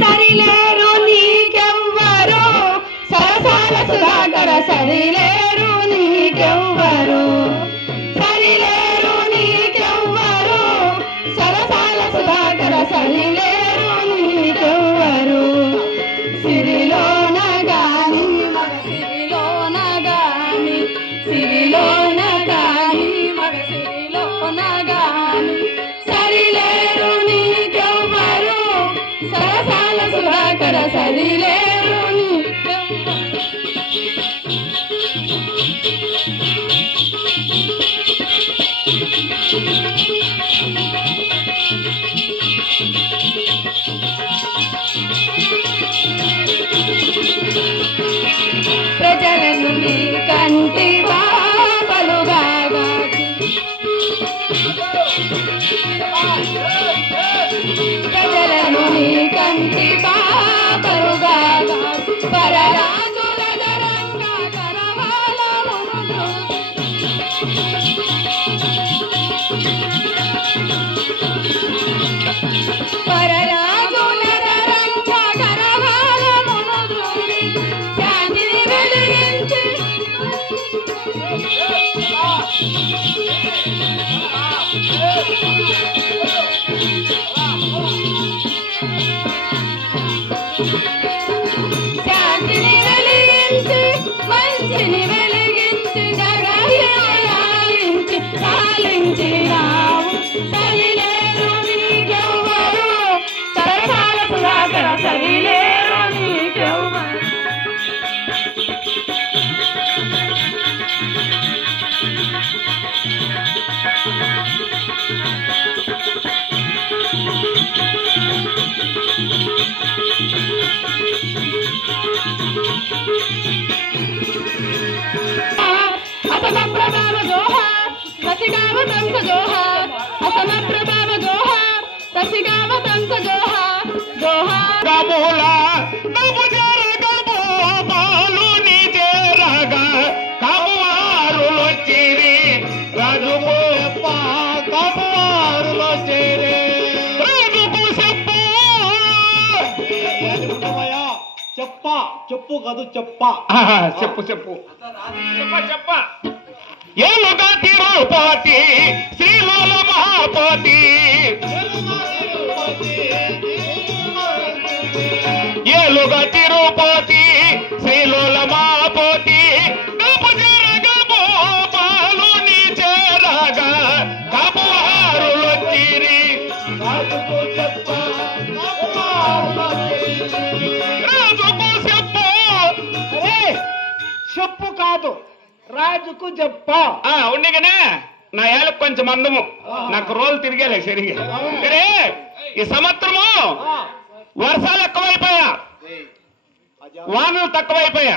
సరిలేరు నీకెవ్వరు సరసాల సుధాకర సరిలేరు నీకెవ్వరు సరిలేరు నీకెవ్వరు సరసాల సుధాకర సరిలేరు నీకెవ్వరు సిరిలోన గాని మగ సిరిలోన గాని సిరిలోన గాని మగ సిరిలోన గాని సరిలేరు నీకెవ్వరు సరసాల సుధాకర సరిలేరు ప్రజలను నీ కంటి బాబలుగాగా ప్రజలను నీ కంటి బాబలుగాగా పరరాజుల దరంగా కరవాలమును పరరాజుల దరంగా కరవాలమును శాంతిని వెలిగించి శాంతిని వెలిగించి మంచిని వెలిగించి జగలాలించి పాలించి రావు సరిలేరు నీకెవ్వరు సరసాల సుధాకర సరిలేరు నీకెవ్వరు అసమ ప్రభావ జోహార్ రసికావతంత జోహార్ అసమ ప్రభావ జోహార్ రసికావతంత జోహార్ జోహార్ కబూలా కబు జరగబో బాలు నీ జరగా కబువారులో చేరి రాజుకు కబువారులో చేరి రాజుకు చెప్పు చెప్ప చెప్పు కాదు చెప్ప చెప్పు చెప్పు చెప్ప చెప్ప ఏలుగా తిరుపతి శ్రీలోల మహాపతి ఏలుగా తిరుపతి శ్రీలోల మహాపతి కబు జరగబో బాలు నీ జరగా కబువారులో చేరి రాజుకు చెప్ప రాజుకు చెప్పు చెప్పు కాదు రాజుకు చెప్ప ఉండగానే నా ఏళ్ళకు కొంచెం అందము నాకు రోలు తిరిగేలే సరిగా సరే ఈ సంవత్సరము వర్షాలు ఎక్కువైపోయా వానలు తక్కువైపోయా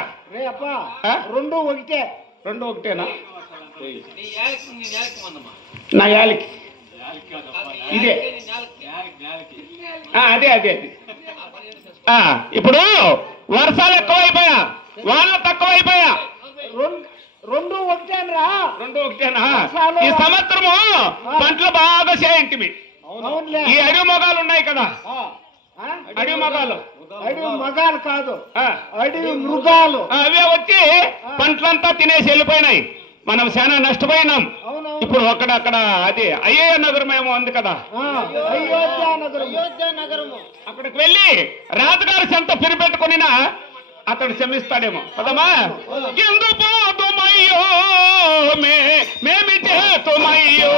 రెండు ఒకటే రెండు ఒకటేనా నా యాలికి ఇదే అదే అదే ఇప్పుడు వర్షాలు ఎక్కువైపోయా వానలు తక్కువైపోయా రెండు ఒకటేనా రెండు ఒకటేనా ఈ సంవత్సరము పంటలు బాగా చేయింటివి ఈ అడవి మొగాలు ఉన్నాయి కదా అడవి మొగాలు అడవి మగాలు కాదు అడవి మృగాలు అవే వచ్చి పంటలంతా తినేసి వెళ్ళిపోయినాయి మనం చాలా నష్టపోయినాం ఇప్పుడు అక్కడ అది అయ్యే నగరం ఏమో ఉంది కదా అక్కడికి వెళ్ళి రాజుగారు చెంత పిరిపెట్టుకునినా అతడు క్షమిస్తాడేమో పదమా ఎందు పోతుమయ్యో మేమి చేతుమయ్యో